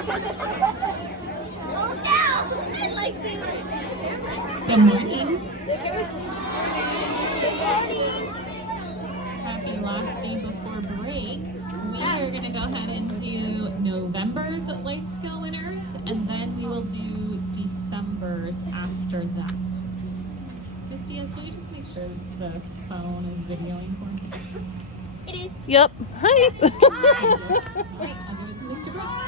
Good morning. Happy last day before break. We are going to go ahead and do November's life skill winners, and then we will do December's after that. Miss Diaz, will you just make sure the phone is videoing for me? It is. Yep. Hi. All right, I'll go with Mr. Brooks.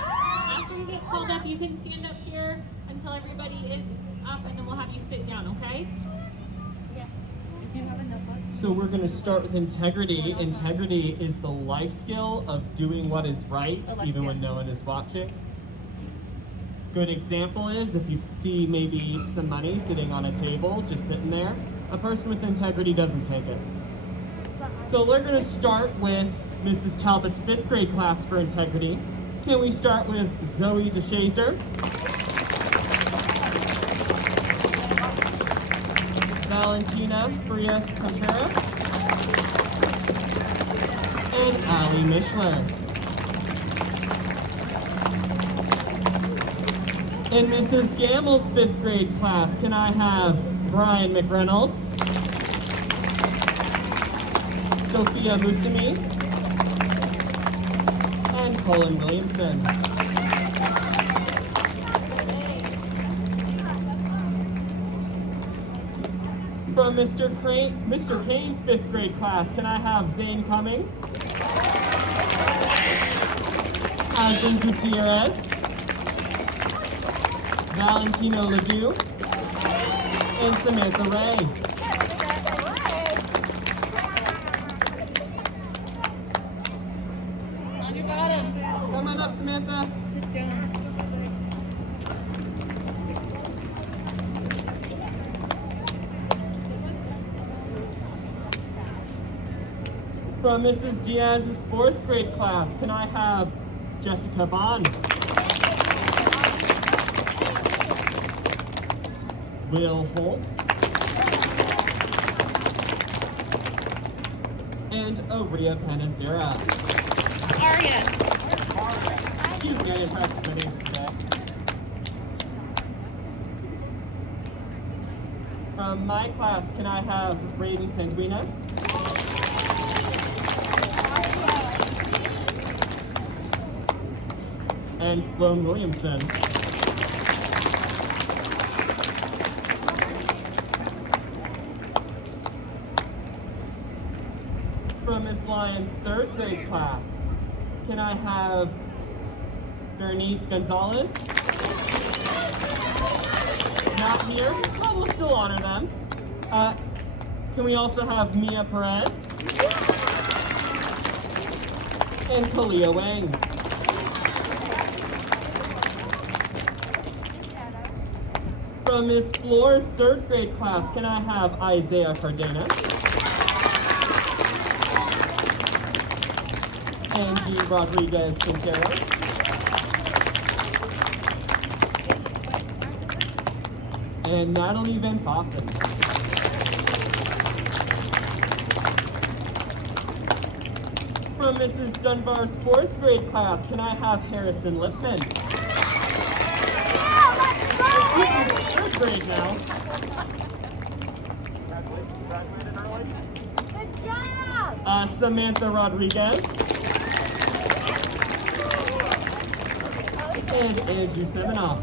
After you get called up, you can stand up here until everybody is up, and then we'll have you sit down, okay? Yeah. If you have a notebook. So we're going to start with integrity. Integrity is the life skill of doing what is right, even when no one is watching. Good example is if you see maybe some money sitting on a table, just sitting there, a person with integrity doesn't take it. So we're going to start with Mrs. Talbot's 5th grade class for integrity. Can we start with Zoe DeShazer? Valentina Frias Contreras, and Ali Mishler. In Mrs. Gamble's 5th grade class, can I have Brian McReynolds, Sophia Musumi, and Colin Williamson. From Mr. Kane's 5th grade class, can I have Zane Cummings, Aslan Gutierrez, Valentino Ledoux, and Samantha Ray. On your bottom. Come on up, Samantha. Sit down. From Mrs. Diaz's 4th grade class, can I have Jessica Bond, Will Holtz, and Oria Panazera. Aria. Excuse me, I didn't practice my names today. From my class, can I have Braden Sanguina, and Sloan Williamson. From Miss Lyons' 3rd grade class, can I have Bernice Gonzalez? Not here, but we'll still honor them. Can we also have Mia Perez? And Kalia Wang. From Miss Floor's 3rd grade class, can I have Isaiah Cardenas? Angie Rodriguez Quinteros. And Natalie Van Fossen. From Mrs. Dunbar's 4th grade class, can I have Harrison Lipman? Third grade now. Congratulations, graduated early. Good job. Samantha Rodriguez. And Andrew Seminoff.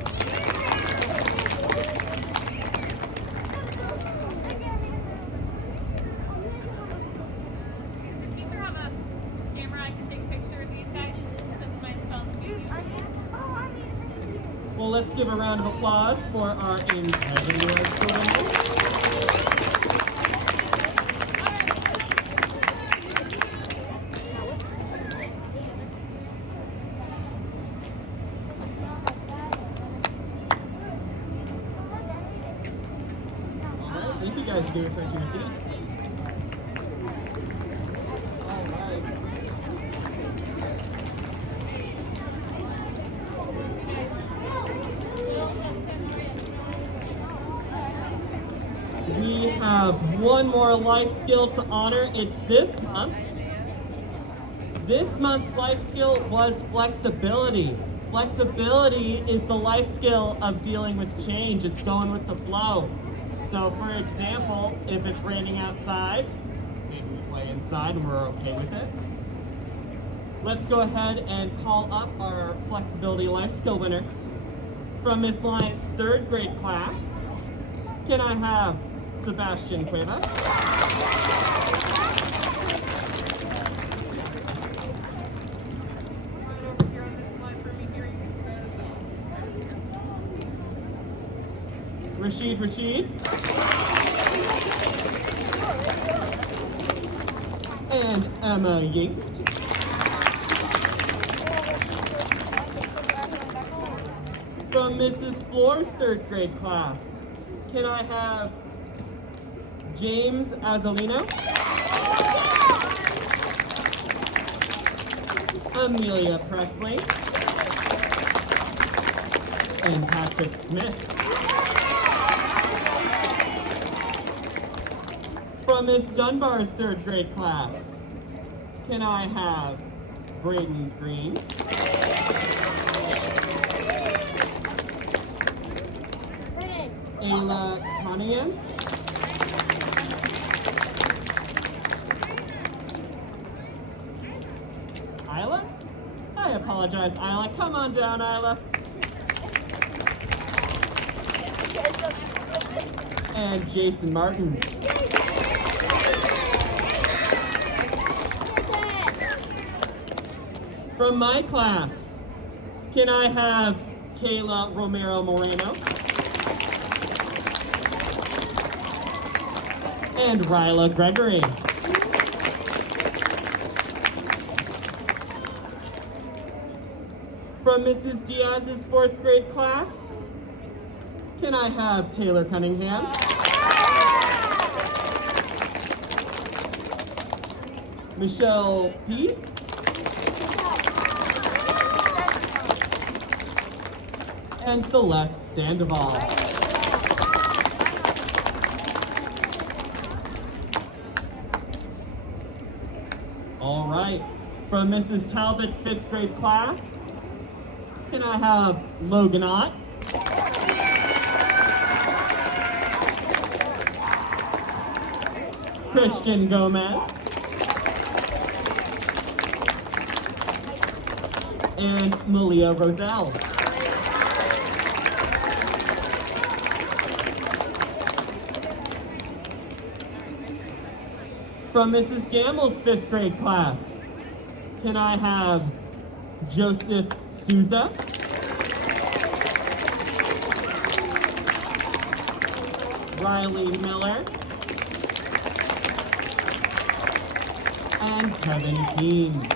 Does the teacher have a camera I can take a picture of these guys since my phone's muted? Well, let's give a round of applause for our integrity life school winners. All right, thank you guys. You can return to your seats. All right. We have one more life skill to honor. It's this month's. This month's life skill was flexibility. Flexibility is the life skill of dealing with change. It's going with the flow. So for example, if it's raining outside, maybe we play inside and we're okay with it. Let's go ahead and call up our flexibility life skill winners. From Miss Lyons' 3rd grade class, can I have Sebastian Cuevas? Rashid. And Emma Yingst. From Mrs. Floor's 3rd grade class, can I have James Azolino? Amelia Presley. And Patrick Smith. From Miss Dunbar's 3rd grade class, can I have Braden Green? Ayla Kanian? Isla? I apologize, Isla. Come on down, Isla. And Jason Martin. From my class, can I have Kayla Romero Moreno? And Ryla Gregory. From Mrs. Diaz's 4th grade class, can I have Taylor Cunningham? Michelle Pease? And Celeste Sandoval. All right, from Mrs. Talbot's 5th grade class, can I have Logan Ott? Christian Gomez. And Malia Roselle. From Mrs. Gamble's 5th grade class, can I have Joseph Souza? Riley Miller? And Kevin Keene.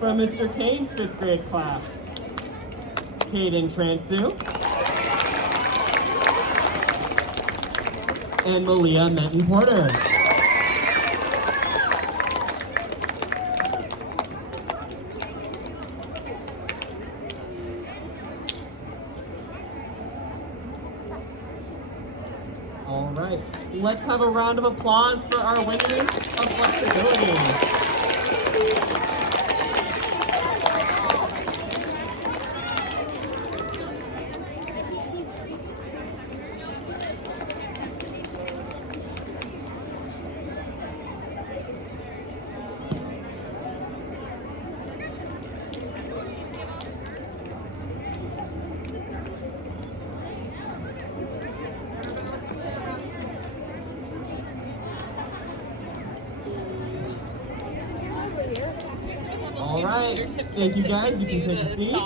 From Mr. Kane's 5th grade class, Caden Transu and Malia Menton Porter. All right, let's have a round of applause for our winners of flexibility. All right, thank you guys. You can take a seat.